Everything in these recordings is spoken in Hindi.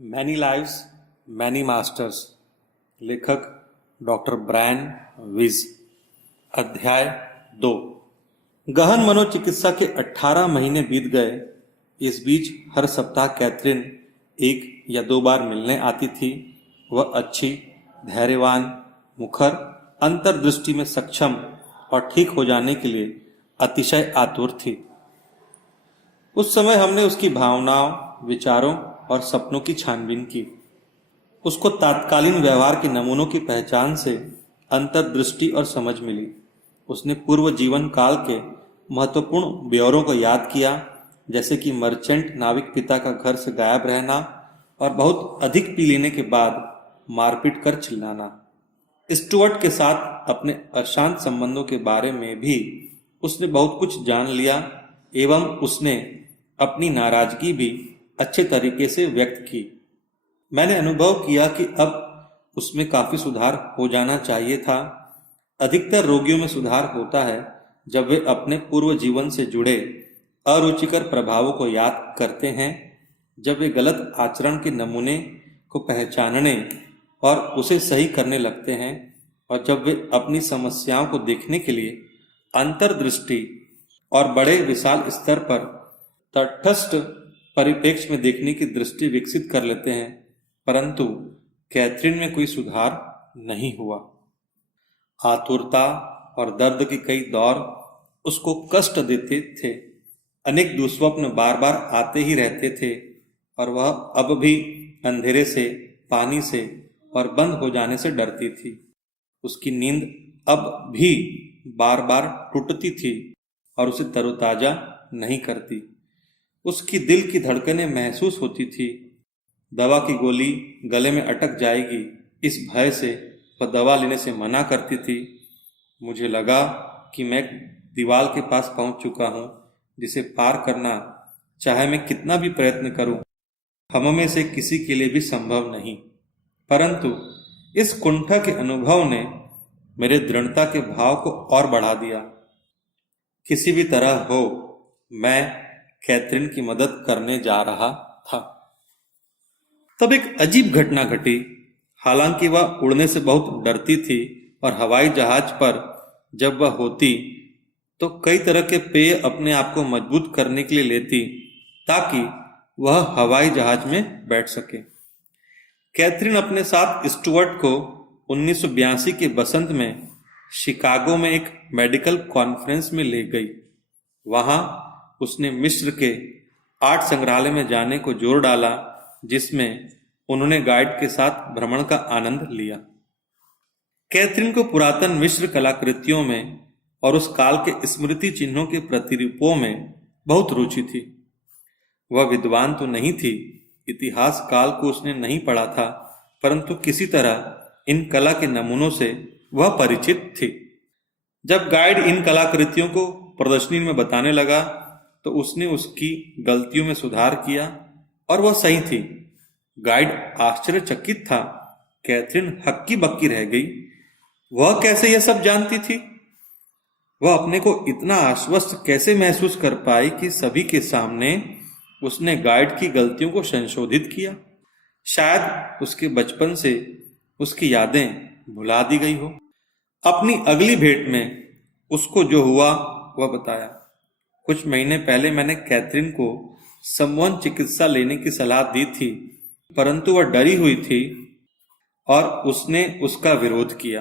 Many lives many masters. लेखक डॉक्टर ब्रायन विज। अध्याय 2। गहन मनोचिकित्सा के 18 महीने बीत गए। इस बीच हर सप्ताह कैथरीन 1 या 2 बार मिलने आती थी। वह अच्छी, धैर्यवान, मुखर, अंतर्दृष्टि में सक्षम और ठीक हो जाने के लिए अतिशय आतुर थी। उस समय हमने उसकी भावनाओं, विचारों और सपनों की छानबीन की। उसको तात्कालीन व्यवहार के नमूनों की पहचान से अंतर्दृष्टि और समझ मिली। उसने पूर्व जीवन काल के महत्वपूर्ण ब्यौरों को याद किया, जैसे कि मर्चेंट नाविक पिता का घर से गायब रहना और बहुत अधिक पी लेने के बाद मारपीट कर चिल्लाना। स्टुअर्ट के साथ अपने अशांत संबंधों के बारे में भी उसने बहुत कुछ जान लिया एवं उसने अपनी नाराजगी भी अच्छे तरीके से व्यक्त की। मैंने अनुभव किया कि अब उसमें काफी सुधार हो जाना चाहिए था। अधिकतर रोगियों में सुधार होता है जब वे अपने पूर्व जीवन से जुड़े अरुचिकर प्रभावों को याद करते हैं, जब वे गलत आचरण के नमूने को पहचानने और उसे सही करने लगते हैं, और जब वे अपनी समस्याओं को देखने के लिए अंतर्दृष्टि और बड़े विशाल स्तर पर तटस्थ परिप्रेक्ष्य में देखने की दृष्टि विकसित कर लेते हैं। परंतु कैथरीन में कोई सुधार नहीं हुआ। आतुरता और दर्द के कई दौर उसको कष्ट देते थे। अनेक दुस्वप्न बार बार आते ही रहते थे और वह अब भी अंधेरे से, पानी से और बंद हो जाने से डरती थी। उसकी नींद अब भी बार बार टूटती थी और उसे तरोताजा नहीं करती। उसकी दिल की धड़कनें महसूस होती थी। दवा की गोली गले में अटक जाएगी, इस भय से वह दवा लेने से मना करती थी। मुझे लगा कि मैं दीवार के पास पहुंच चुका हूं, जिसे पार करना, चाहे मैं कितना भी प्रयत्न करूं, हम में से किसी के लिए भी संभव नहीं। परंतु इस कुंठा के अनुभव ने मेरे दृढ़ता के भाव को और बढ़ा दिया। किसी भी तरह हो, मैं कैथरीन की मदद करने जा रहा था। तब एक अजीब घटना घटी। हालांकि वह उड़ने से बहुत डरती थी और हवाई जहाज पर जब वह होती तो कई तरह के पेय अपने आप को मजबूत करने के लिए लेती ताकि वह हवाई जहाज में बैठ सके। कैथरीन अपने साथ स्टुअर्ट को 1982 के बसंत में शिकागो में एक मेडिकल कॉन्फ्रेंस में ले गई। वहां उसने मिस्र के आर्ट संग्रहालय में जाने को जोर डाला, जिसमें उन्होंने गाइड के साथ भ्रमण का आनंद लिया। कैथरीन को पुरातन मिस्र कलाकृतियों में और उस काल के स्मृति चिन्हों के प्रतिरूपों में बहुत रुचि थी। वह विद्वान तो नहीं थी, इतिहास काल को उसने नहीं पढ़ा था, परंतु किसी तरह इन कला के नमूनों से वह परिचित थी। जब गाइड इन कलाकृतियों को प्रदर्शनी में बताने लगा तो उसने उसकी गलतियों में सुधार किया और वह सही थी। गाइड आश्चर्यचकित था। कैथरीन हक्की बक्की रह गई। वह कैसे यह सब जानती थी? वह अपने को इतना आश्वस्त कैसे महसूस कर पाई कि सभी के सामने उसने गाइड की गलतियों को संशोधित किया? शायद उसके बचपन से उसकी यादें भुला दी गई हो। अपनी अगली भेंट में उसको जो हुआ वह बताया। कुछ महीने पहले मैंने कैथरीन को संवहन चिकित्सा लेने की सलाह दी थी, परंतु वह डरी हुई थी और उसने उसका विरोध किया।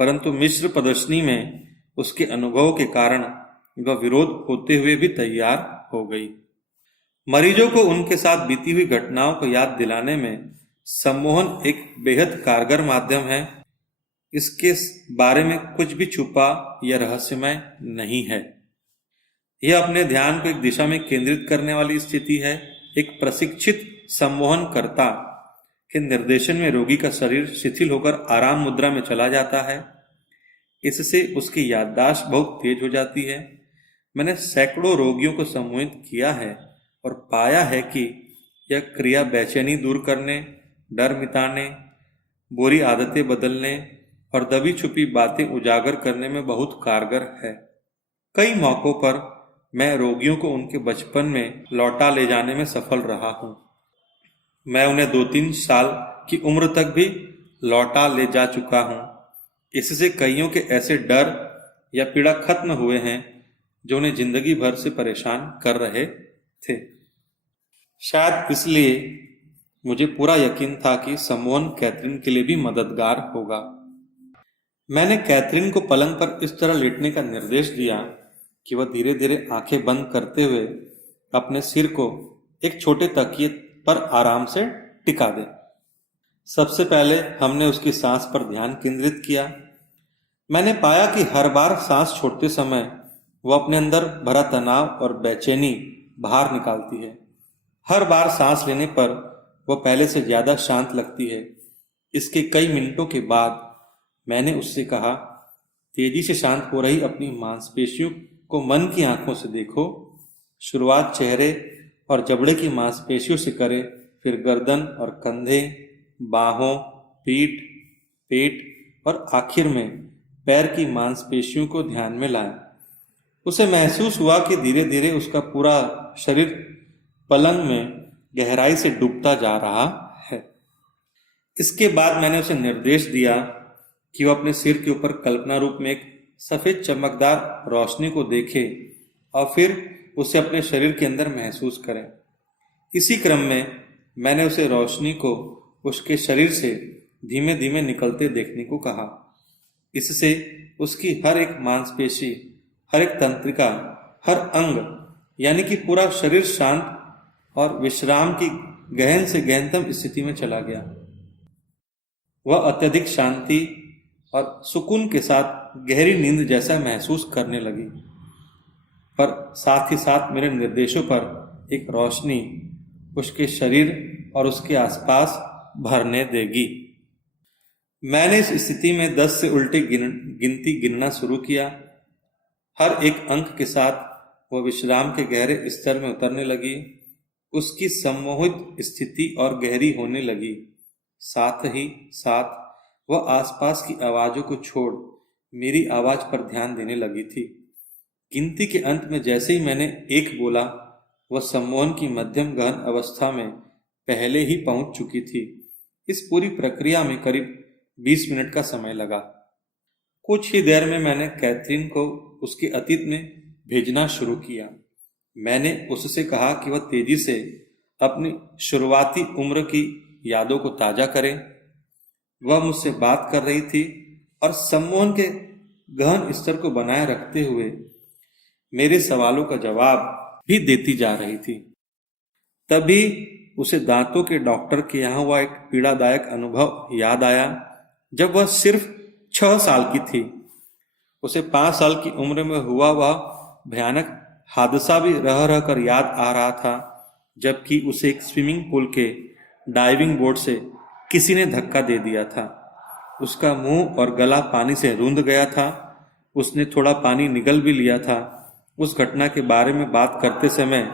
परंतु मिस्र प्रदर्शनी में उसके अनुभव के कारण वह विरोध होते हुए भी तैयार हो गई। मरीजों को उनके साथ बीती हुई घटनाओं को याद दिलाने में सम्मोहन एक बेहद कारगर माध्यम है। इसके बारे में कुछ भी छुपा या रहस्यमय नहीं है। यह अपने ध्यान को एक दिशा में केंद्रित करने वाली स्थिति है। एक प्रशिक्षित सम्मोहनकर्ता के निर्देशन में रोगी का शरीर शिथिल होकर आराम मुद्रा में चला जाता है। इससे उसकी याददाश्त बहुत तेज हो जाती है। मैंने सैकड़ों रोगियों को सम्मोहित किया है और पाया है कि यह क्रिया बेचैनी दूर करने, डर मिटाने, बुरी आदतें बदलने और दबी छुपी बातें उजागर करने में बहुत कारगर है। कई मौकों पर मैं रोगियों को उनके बचपन में लौटा ले जाने में सफल रहा हूँ। मैं उन्हें 2-3 साल की उम्र तक भी लौटा ले जा चुका हूं। इससे कईयों के ऐसे डर या पीड़ा खत्म हुए हैं जो उन्हें जिंदगी भर से परेशान कर रहे थे। शायद इसलिए मुझे पूरा यकीन था कि सम्मोहन कैथरीन के लिए भी मददगार होगा। मैंने कैथरीन को पलंग पर इस तरह लेटने का निर्देश दिया कि वह धीरे धीरे आंखें बंद करते हुए अपने सिर को एक छोटे तकिए पर आराम से टिका दे। सबसे पहले हमने उसकी सांस पर ध्यान केंद्रित किया। मैंने पाया कि हर बार सांस छोड़ते समय वह अपने अंदर भरा तनाव और बेचैनी बाहर निकालती है। हर बार सांस लेने पर वह पहले से ज्यादा शांत लगती है। इसके कई मिनटों के बाद मैंने उससे कहा, तेजी से शांत हो रही अपनी मांसपेशियों को मन की आंखों से देखो। शुरुआत चेहरे और जबड़े की मांसपेशियों से करें, फिर गर्दन और कंधे, बाहों, पीठ, पेट और आखिर में पैर की मांसपेशियों को ध्यान में लाएं। उसे महसूस हुआ कि धीरे धीरे उसका पूरा शरीर पलंग में गहराई से डूबता जा रहा है। इसके बाद मैंने उसे निर्देश दिया कि वह अपने सिर के ऊपर कल्पना रूप में एक सफेद चमकदार रोशनी को देखे और फिर उसे अपने शरीर के अंदर महसूस करें। इसी क्रम में मैंने उसे रोशनी को उसके शरीर से धीमे धीमे निकलते देखने को कहा। इससे उसकी हर एक मांसपेशी, हर एक तंत्रिका, हर अंग यानी कि पूरा शरीर शांत और विश्राम की गहन से गहनतम स्थिति में चला गया। वह अत्यधिक शांति और सुकून के साथ गहरी नींद जैसा महसूस करने लगी, पर साथ ही साथ मेरे निर्देशों पर एक रोशनी उसके शरीर और उसके आसपास भरने देगी। मैंने इस स्थिति में 10 से उल्टी गिनती गिनना शुरू किया। हर एक अंक के साथ वह विश्राम के गहरे स्तर में उतरने लगी। उसकी सम्मोहित स्थिति और गहरी होने लगी। साथ ही साथ वह आसपास की आवाजों को छोड़ मेरी आवाज पर ध्यान देने लगी थी। गिनती के अंत में जैसे ही मैंने 1 बोला, वह सम्मोहन की मध्यम गहन अवस्था में पहले ही पहुंच चुकी थी। इस पूरी प्रक्रिया में करीब 20 मिनट का समय लगा। कुछ ही देर में मैंने कैथरीन को उसके अतीत में भेजना शुरू किया। मैंने उससे कहा कि वह तेजी से अपनी शुरुआती उम्र की यादों को ताजा करे। वह मुझसे बात कर रही थी और सम्मोहन के गहन स्तर को बनाए रखते हुए मेरे सवालों का जवाब भी देती जा रही थी। तभी उसे दांतों के डॉक्टर के यहाँ हुआ एक पीड़ादायक अनुभव याद आया जब वह सिर्फ 6 साल की थी। उसे 5 साल की उम्र में हुआ वह भयानक हादसा भी रह रह कर याद आ रहा था, जबकि उसे एक स्विमिंग पूल के डाइविंग बोर्ड से किसी ने धक्का दे दिया था। उसका मुंह और गला पानी से रूंध गया था। उसने थोड़ा पानी निगल भी लिया था। उस घटना के बारे में बात करते समय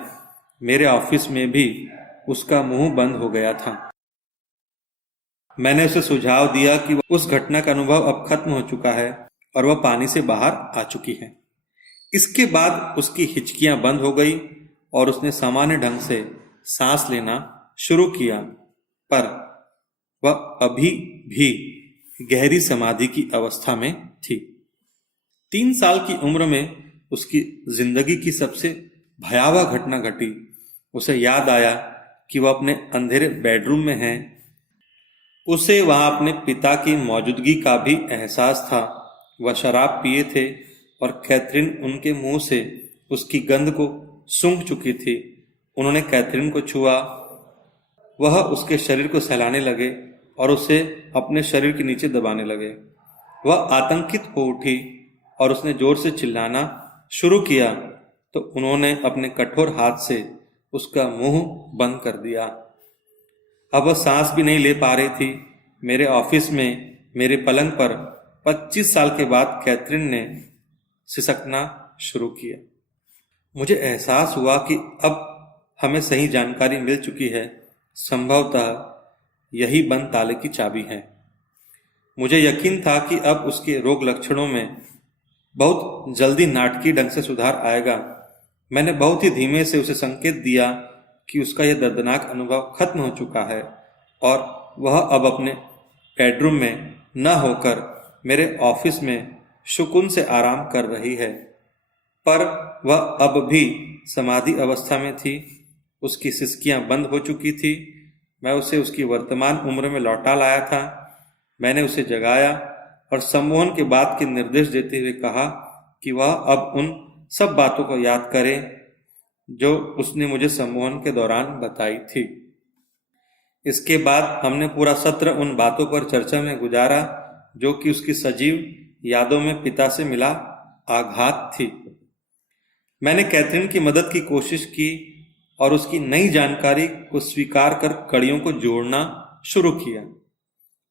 मेरे ऑफिस में भी उसका मुंह बंद हो गया था। मैंने उसे सुझाव दिया कि उस घटना का अनुभव अब खत्म हो चुका है और वह पानी से बाहर आ चुकी है। इसके बाद उसकी हिचकियां बंद हो गई और उसने सामान्य ढंग से सांस लेना शुरू किया, पर वह अभी भी गहरी समाधि की अवस्था में थी। 3 साल की उम्र में उसकी जिंदगी की सबसे भयावह घटना घटी। उसे याद आया कि वह अपने अंधेरे बेडरूम में है। उसे वहां अपने पिता की मौजूदगी का भी एहसास था। वह शराब पिए थे और कैथरीन उनके मुंह से उसकी गंध को सूंघ चुकी थी। उन्होंने कैथरीन को छुआ। वह उसके शरीर को सहलाने लगे और उसे अपने शरीर के नीचे दबाने लगे। वह आतंकित हो उठी और उसने जोर से चिल्लाना शुरू किया, तो उन्होंने अपने कठोर हाथ से उसका मुंह बंद कर दिया। अब वह सांस भी नहीं ले पा रही थी। मेरे ऑफिस में मेरे पलंग पर 25 साल के बाद कैथरीन ने सिसकना शुरू किया। मुझे एहसास हुआ कि अब हमें सही जानकारी मिल चुकी है। संभवतः यही बंद ताले की चाबी है। मुझे यकीन था कि अब उसके रोग लक्षणों में बहुत जल्दी नाटकीय ढंग से सुधार आएगा। मैंने बहुत ही धीमे से उसे संकेत दिया कि उसका यह दर्दनाक अनुभव खत्म हो चुका है और वह अब अपने बेडरूम में न होकर मेरे ऑफिस में सुकून से आराम कर रही है। पर वह अब भी समाधि अवस्था में थी। उसकी सिसकियां बंद हो चुकी थी। मैं उसे उसकी वर्तमान उम्र में लौटा लाया था। मैंने उसे जगाया और सम्मोहन के बाद के निर्देश देते हुए कहा कि वह अब उन सब बातों को याद करे जो उसने मुझे सम्मोहन के दौरान बताई थी। इसके बाद हमने पूरा सत्र उन बातों पर चर्चा में गुजारा जो कि उसकी सजीव यादों में पिता से मिला आघात थी। मैंने कैथरीन की मदद की कोशिश की और उसकी नई जानकारी को स्वीकार कर कड़ियों को जोड़ना शुरू किया।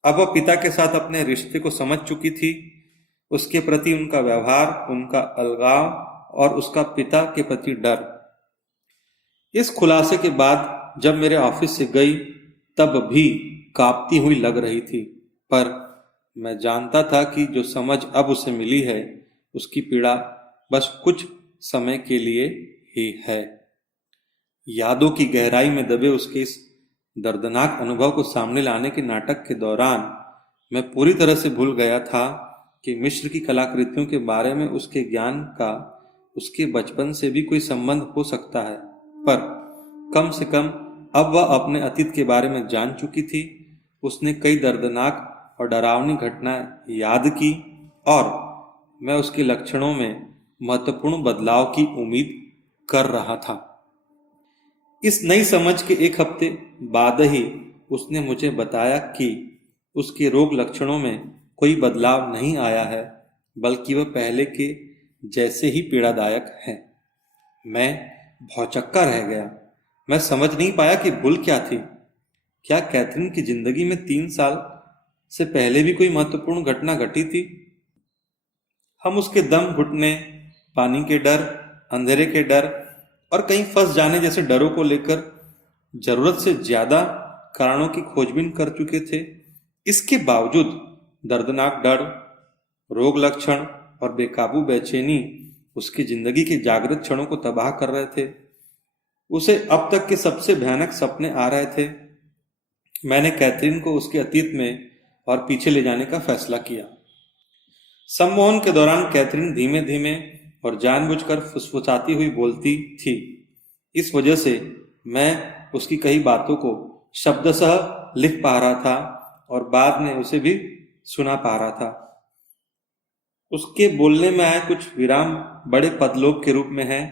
अब वह पिता के साथ अपने रिश्ते को समझ चुकी थी। उसके प्रति उनका व्यवहार, उनका अलगाव और उसका पिता के प्रति डर। इस खुलासे के बाद जब मेरे ऑफिस से गई तब भी कांपती हुई लग रही थी, पर मैं जानता था कि जो समझ अब उसे मिली है उसकी पीड़ा बस कुछ समय के लिए ही है। यादों की गहराई में दबे उसके इस दर्दनाक अनुभव को सामने लाने के नाटक के दौरान मैं पूरी तरह से भूल गया था कि मिस्र की कलाकृतियों के बारे में उसके ज्ञान का उसके बचपन से भी कोई संबंध हो सकता है। पर कम से कम अब वह अपने अतीत के बारे में जान चुकी थी। उसने कई दर्दनाक और डरावनी घटनाएं याद की और मैं उसके लक्षणों में महत्वपूर्ण बदलाव की उम्मीद कर रहा था। इस नई समझ के एक हफ्ते बाद ही उसने मुझे बताया कि उसके रोग लक्षणों में कोई बदलाव नहीं आया है, बल्कि वह पहले के जैसे ही पीड़ादायक हैं। मैं भौचक्का रह गया। मैं समझ नहीं पाया कि भूल क्या थी। क्या कैथरीन की जिंदगी में 3 साल से पहले भी कोई महत्वपूर्ण घटना घटी थी? हम उसके दम घुटने, पानी के डर, अंधेरे के डर और कहीं फंस जाने जैसे डरों को लेकर जरूरत से ज्यादा कारणों की खोजबीन कर चुके थे। इसके बावजूद दर्दनाक डर, रोग लक्षण और बेकाबू बेचैनी उसकी जिंदगी के जागृत क्षणों को तबाह कर रहे थे। उसे अब तक के सबसे भयानक सपने आ रहे थे। मैंने कैथरीन को उसके अतीत में और पीछे ले जाने का फैसला किया। सम्मोहन के दौरान कैथरीन धीमे धीमे और जानबूझकर फुसफुसाती हुई बोलती थी। इस वजह से मैं उसकी कई बातों को शब्दशः लिख पा रहा था और बाद में उसे भी सुना पा रहा था। उसके बोलने में आए कुछ विराम बड़े पदलोक के रूप में हैं।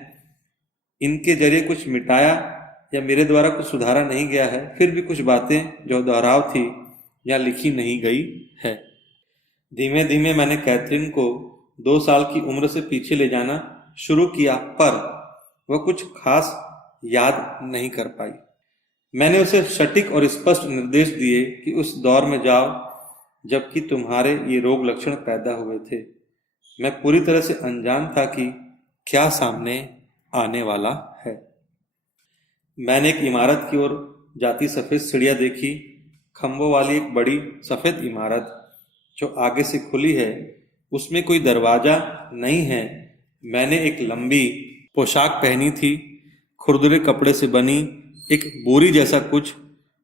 इनके जरिए कुछ मिटाया या मेरे द्वारा कुछ सुधारा नहीं गया है, फिर भी कुछ बातें जो दोहराव थी या लिखी नहीं गई है। धीमे धीमे मैंने कैथरीन को 2 साल की उम्र से पीछे ले जाना शुरू किया, पर वह कुछ खास याद नहीं कर पाई। मैंने उसे सटीक और स्पष्ट निर्देश दिए कि उस दौर में जाओ जबकि तुम्हारे ये रोग लक्षण पैदा हुए थे। मैं पूरी तरह से अनजान था कि क्या सामने आने वाला है। मैंने एक इमारत की ओर जाती सफेद सीढ़ियां देखी, खंभों वाली एक बड़ी सफेद इमारत जो आगे से खुली है। उसमें कोई दरवाजा नहीं है। मैंने एक लंबी पोशाक पहनी थी, खुरदुरे कपड़े से बनी एक बोरी जैसा कुछ।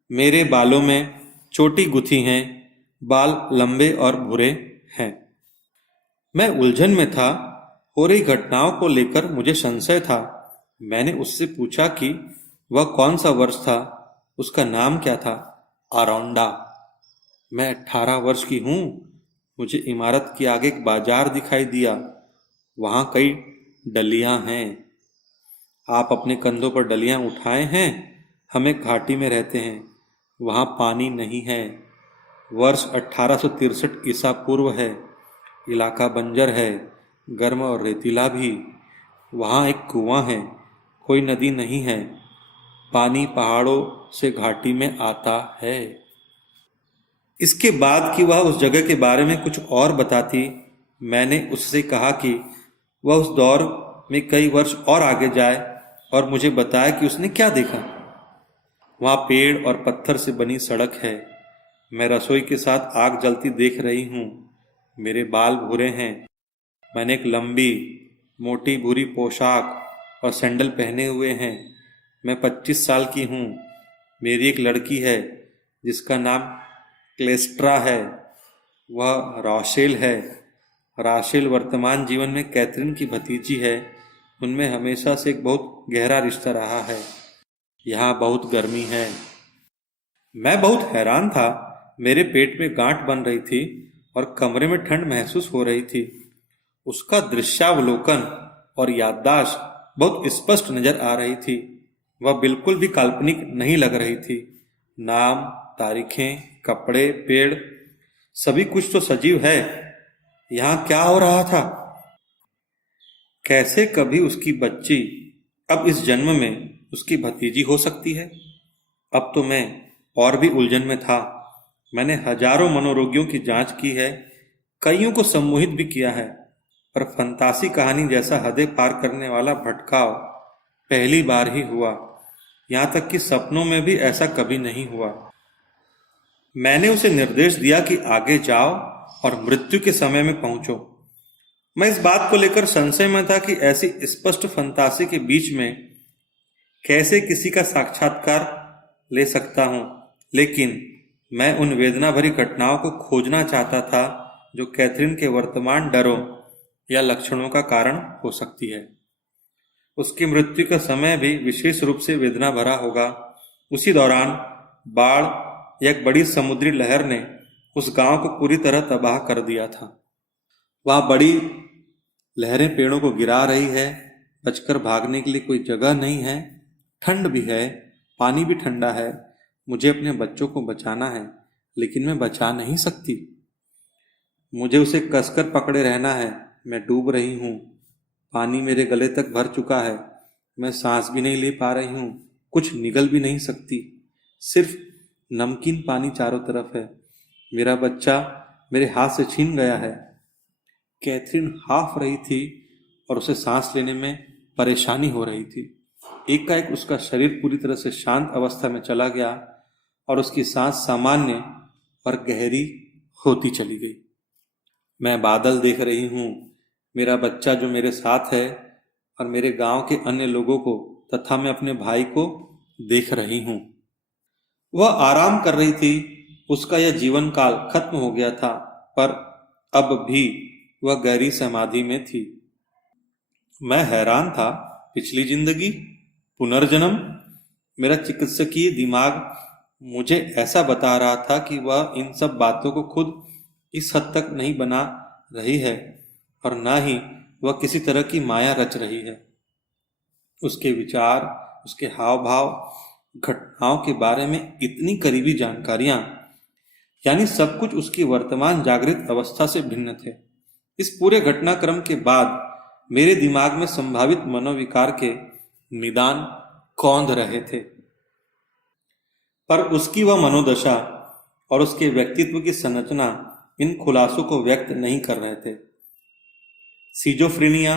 मेरे बालों में चोटी गुथी हैं, बाल लंबे और भूरे हैं। मैं उलझन में था। हो रही घटनाओं को लेकर मुझे संशय था। मैंने उससे पूछा कि वह कौन सा वर्ष था, उसका नाम क्या था। आरोंडा। मैं 18 वर्ष की हूँ। मुझे इमारत के आगे एक बाजार दिखाई दिया। वहाँ कई डलियाँ हैं। आप अपने कंधों पर डलियाँ उठाए हैं। हम एक घाटी में रहते हैं। वहाँ पानी नहीं है। वर्ष 1863 ईसा पूर्व है। इलाका बंजर है, गर्म और रेतीला भी। वहाँ एक कुआं है, कोई नदी नहीं है। पानी पहाड़ों से घाटी में आता है। इसके बाद कि वह उस जगह के बारे में कुछ और बताती, मैंने उससे कहा कि वह उस दौर में कई वर्ष और आगे जाए और मुझे बताया कि उसने क्या देखा। वहाँ पेड़ और पत्थर से बनी सड़क है। मैं रसोई के साथ आग जलती देख रही हूँ। मेरे बाल भूरे हैं। मैंने एक लंबी मोटी भूरी पोशाक और सैंडल पहने हुए हैं। मैं 25 साल की हूँ। मेरी एक लड़की है जिसका नाम क्लेस्ट्रा है। वह राशेल है। राशेल वर्तमान जीवन में कैथरीन की भतीजी है। उनमें हमेशा से एक बहुत गहरा रिश्ता रहा है। यहाँ बहुत गर्मी है। मैं बहुत हैरान था। मेरे पेट में गांठ बन रही थी और कमरे में ठंड महसूस हो रही थी। उसका दृश्यावलोकन और याददाश्त बहुत स्पष्ट नजर आ रही थी। वह बिल्कुल भी काल्पनिक नहीं लग रही थी। नाम, तारीखें, कपड़े, पेड़, सभी कुछ तो सजीव है। यहाँ क्या हो रहा था? कैसे कभी उसकी बच्ची अब इस जन्म में उसकी भतीजी हो सकती है? अब तो मैं और भी उलझन में था। मैंने हजारों मनोरोगियों की जांच की है, कईयों को सम्मोहित भी किया है, पर फंतासी कहानी जैसा हदें पार करने वाला भटकाव पहली बार ही हुआ। यहाँ तक कि सपनों में भी ऐसा कभी नहीं हुआ। मैंने उसे निर्देश दिया कि आगे जाओ और मृत्यु के समय में पहुंचो। मैं इस बात को लेकर संशय में था कि ऐसी स्पष्ट फंतासी के बीच में कैसे किसी का साक्षात्कार ले सकता हूं, लेकिन मैं उन वेदना भरी घटनाओं को खोजना चाहता था जो कैथरीन के वर्तमान डरों या लक्षणों का कारण हो सकती है। उसकी मृत्यु का समय भी विशेष रूप से वेदना भरा होगा। उसी दौरान बाढ़ या एक बड़ी समुद्री लहर ने उस गांव को पूरी तरह तबाह कर दिया था। वहां बड़ी लहरें पेड़ों को गिरा रही है। बचकर भागने के लिए कोई जगह नहीं है। ठंड भी है, पानी भी ठंडा है। मुझे अपने बच्चों को बचाना है, लेकिन मैं बचा नहीं सकती। मुझे उसे कसकर पकड़े रहना है। मैं डूब रही हूँ। पानी मेरे गले तक भर चुका है। मैं सांस भी नहीं ले पा रही हूँ। कुछ निगल भी नहीं सकती। सिर्फ नमकीन पानी चारों तरफ है। मेरा बच्चा मेरे हाथ से छीन गया है। कैथरीन हाफ रही थी और उसे सांस लेने में परेशानी हो रही थी। एकाएक उसका शरीर पूरी तरह से शांत अवस्था में चला गया और उसकी सांस सामान्य और गहरी होती चली गई। मैं बादल देख रही हूँ। मेरा बच्चा जो मेरे साथ है और मेरे गांव के अन्य लोगों को तथा मैं अपने भाई को देख रही हूँ। वह आराम कर रही थी। उसका यह जीवन काल खत्म हो गया था, पर अब भी वह गहरी समाधि में थी। मैं हैरान था। पिछली जिंदगी, पुनर्जन्म। मेरा चिकित्सकीय दिमाग मुझे ऐसा बता रहा था कि वह इन सब बातों को खुद इस हद तक नहीं बना रही है और ना ही वह किसी तरह की माया रच रही है। उसके विचार, उसके हाव भाव, घटनाओं के बारे में इतनी करीबी जानकारियां, यानी सब कुछ उसकी वर्तमान जागृत अवस्था से भिन्न थे। इस पूरे घटनाक्रम के बाद मेरे दिमाग में संभावित मनोविकार के निदान कौंध रहे थे, पर उसकी वह मनोदशा और उसके व्यक्तित्व की संरचना इन खुलासों को व्यक्त नहीं कर रहे थे। सिजोफ्रेनिया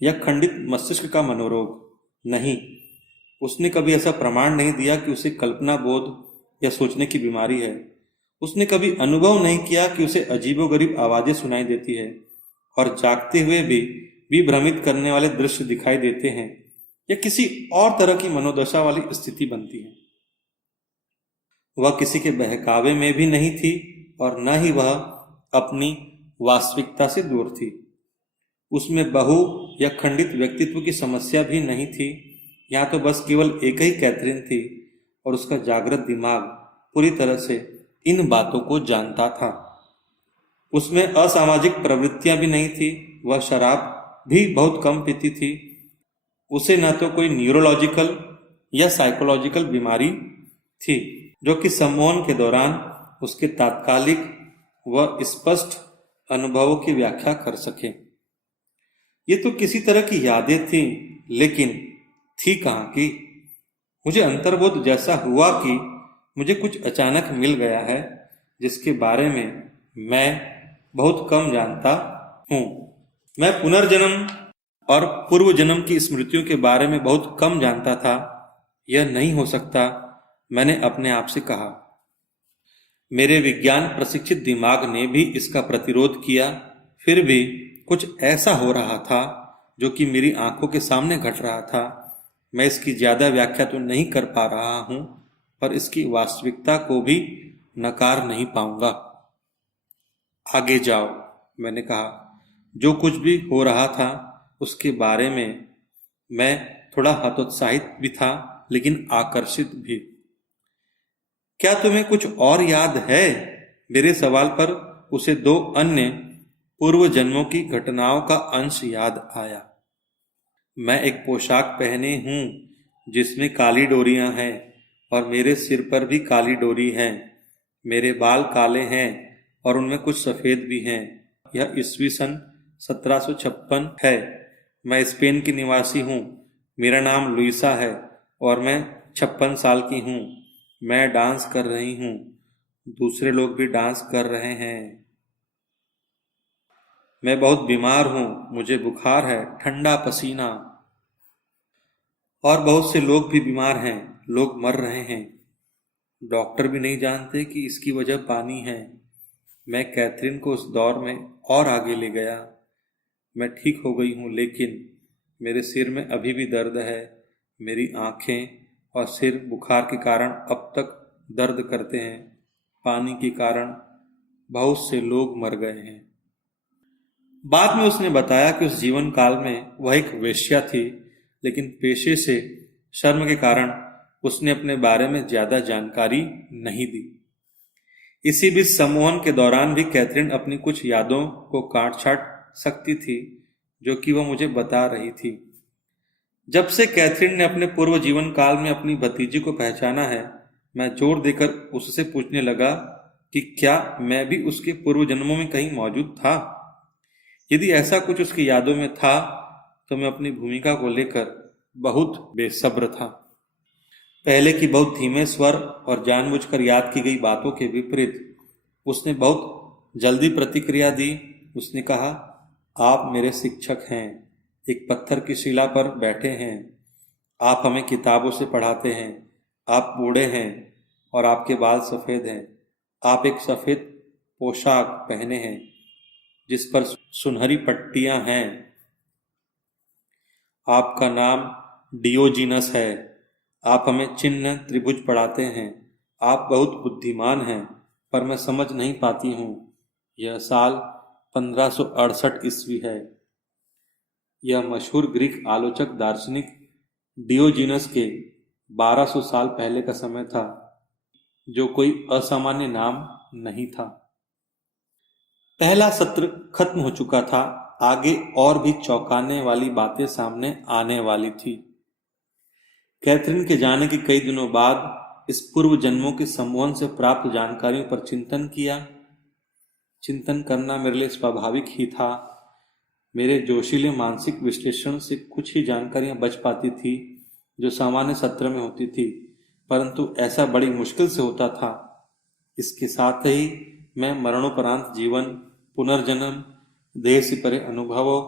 या खंडित मस्तिष्क का मनोरोग नहीं। उसने कभी ऐसा प्रमाण नहीं दिया कि उसे कल्पना बोध या सोचने की बीमारी है। उसने कभी अनुभव नहीं किया कि उसे अजीबोगरीब आवाजें सुनाई देती है और जागते हुए भी विभ्रमित करने वाले दृश्य दिखाई देते हैं या किसी और तरह की मनोदशा वाली स्थिति बनती है। वह किसी के बहकावे में भी नहीं थी और न ही वह अपनी वास्तविकता से दूर थी। उसमें बहु या खंडित व्यक्तित्व की समस्या भी नहीं थी। यहाँ तो बस केवल एक ही कैथरीन थी और उसका जागृत दिमाग पूरी तरह से इन बातों को जानता था। उसमें असामाजिक प्रवृत्तियां भी नहीं थी। वह शराब भी बहुत कम पीती थी। उसे न तो कोई न्यूरोलॉजिकल या साइकोलॉजिकल बीमारी थी जो कि सम्मोहन के दौरान उसके तात्कालिक व स्पष्ट अनुभवों की व्याख्या कर सके। ये तो किसी तरह की यादें थी, लेकिन थी कहाँ की। मुझे अंतर्बोध जैसा हुआ कि मुझे कुछ अचानक मिल गया है जिसके बारे में मैं बहुत कम जानता हूँ। मैं पुनर्जन्म और पूर्व जन्म की स्मृतियों के बारे में बहुत कम जानता था। यह नहीं हो सकता, मैंने अपने आप से कहा। मेरे विज्ञान प्रशिक्षित दिमाग ने भी इसका प्रतिरोध किया। फिर भी कुछ ऐसा हो रहा था जो कि मेरी आंखों के सामने घट रहा था। मैं इसकी ज्यादा व्याख्या तो नहीं कर पा रहा हूं, पर इसकी वास्तविकता को भी नकार नहीं पाऊंगा। आगे जाओ, मैंने कहा। जो कुछ भी हो रहा था उसके बारे में मैं थोड़ा हतोत्साहित भी था, लेकिन आकर्षित भी। क्या तुम्हें कुछ और याद है? मेरे सवाल पर उसे 2 अन्य पूर्व जन्मों की घटनाओं का अंश याद आया। मैं एक पोशाक पहने हूं जिसमें काली डोरियां हैं और मेरे सिर पर भी काली डोरी है। मेरे बाल काले हैं और उनमें कुछ सफेद भी हैं। यह ईस्वी सन 1756 है। मैं स्पेन की निवासी हूँ। मेरा नाम लुइसा है और मैं 56 साल की हूँ। मैं डांस कर रही हूँ। दूसरे लोग भी डांस कर रहे हैं। मैं बहुत बीमार हूँ। मुझे बुखार है, ठंडा पसीना। और बहुत से लोग भी बीमार हैं। लोग मर रहे हैं। डॉक्टर भी नहीं जानते कि इसकी वजह पानी है। मैं कैथरीन को उस दौर में और आगे ले गया। मैं ठीक हो गई हूँ, लेकिन मेरे सिर में अभी भी दर्द है। मेरी आंखें और सिर बुखार के कारण अब तक दर्द करते हैं। पानी के कारण बहुत से लोग मर गए हैं। बाद में उसने बताया कि उस जीवन काल में वह एक वेश्या थी, लेकिन पेशे से शर्म के कारण उसने अपने बारे में ज्यादा जानकारी नहीं दी। इसी बीच सम्मोहन के दौरान भी कैथरीन अपनी कुछ यादों को काट छाट सकती थी, जो कि वह मुझे बता रही थी। जब से कैथरीन ने अपने पूर्व जीवन काल में अपनी भतीजी को पहचाना है, मैं जोर देकर उससे पूछने लगा कि क्या मैं भी उसके पूर्व जन्मों में कहीं मौजूद था। यदि ऐसा कुछ उसकी यादों में था तो मैं अपनी भूमिका को लेकर बहुत बेसब्र था। पहले की बहुत धीमे स्वर और जानबूझकर याद की गई बातों के विपरीत उसने बहुत जल्दी प्रतिक्रिया दी। उसने कहा, आप मेरे शिक्षक हैं, एक पत्थर की शिला पर बैठे हैं। आप हमें किताबों से पढ़ाते हैं। आप बूढ़े हैं और आपके बाल सफ़ेद हैं। आप एक सफ़ेद पोशाक पहने हैं जिस पर सुनहरी पट्टियां हैं। आपका नाम डियोजीनस है। आप हमें चिन्ह त्रिभुज पढ़ाते हैं। आप बहुत बुद्धिमान हैं, पर मैं समझ नहीं पाती हूँ। यह साल 1568 ईस्वी है। यह मशहूर ग्रीक आलोचक दार्शनिक डियोजीनस के 1200 साल पहले का समय था, जो कोई असामान्य नाम नहीं था। पहला सत्र खत्म हो चुका था। आगे और भी चौंकाने वाली बातें सामने आने वाली थी। कैथरीन के जाने के कई दिनों बाद इस पूर्व जन्मों के सम्मोहन से प्राप्त जानकारियों पर चिंतन किया। चिंतन करना मेरे लिए स्वाभाविक ही था। मेरे जोशीले मानसिक विश्लेषण से कुछ ही जानकारियां बच पाती थी जो सामान्य सत्र में होती थी, परंतु ऐसा बड़ी मुश्किल से होता था। इसके साथ ही मैं मरणोपरांत जीवन, पुनर्जन्म, देह से परे अनुभवों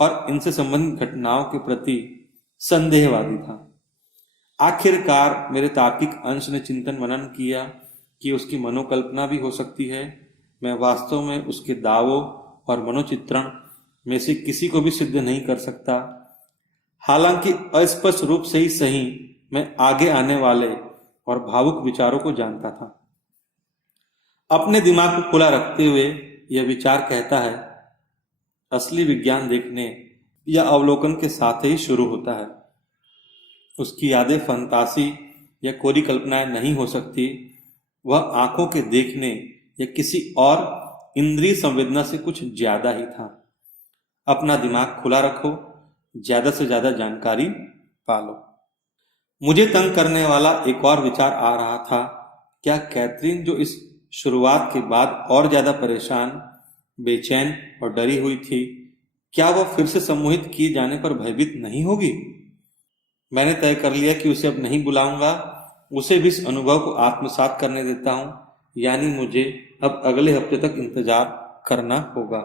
और इनसे संबंधित घटनाओं के प्रति संदेहवादी था। आखिरकार मेरे तार्किक अंश ने चिंतन मनन किया कि उसकी मनोकल्पना भी हो सकती है। मैं वास्तव में उसके दावों और मनोचित्रण में से किसी को भी सिद्ध नहीं कर सकता। हालांकि अस्पष्ट रूप से ही सही, मैं आगे आने वाले और भावुक विचारों को जानता था। अपने दिमाग को खुला रखते हुए यह विचार कहता है, असली विज्ञान देखने या अवलोकन के साथ ही शुरू होता है। उसकी यादें फंतासी या कोरी कल्पनाएं नहीं हो सकती। वह आंखों के देखने या किसी और इंद्रिय संवेदना से कुछ ज्यादा ही था। अपना दिमाग खुला रखो, ज्यादा से ज्यादा जानकारी पालो। मुझे तंग करने वाला एक और विचार आ रहा था। क्या कैथरीन, जो इस शुरुआत के बाद और ज्यादा परेशान, बेचैन और डरी हुई थी, क्या वह फिर से सम्मोहित किए जाने पर भयभीत नहीं होगी? मैंने तय कर लिया कि उसे अब नहीं बुलाऊंगा। उसे भी इस अनुभव को आत्मसात करने देता हूं, यानी मुझे अब अगले हफ्ते तक इंतजार करना होगा।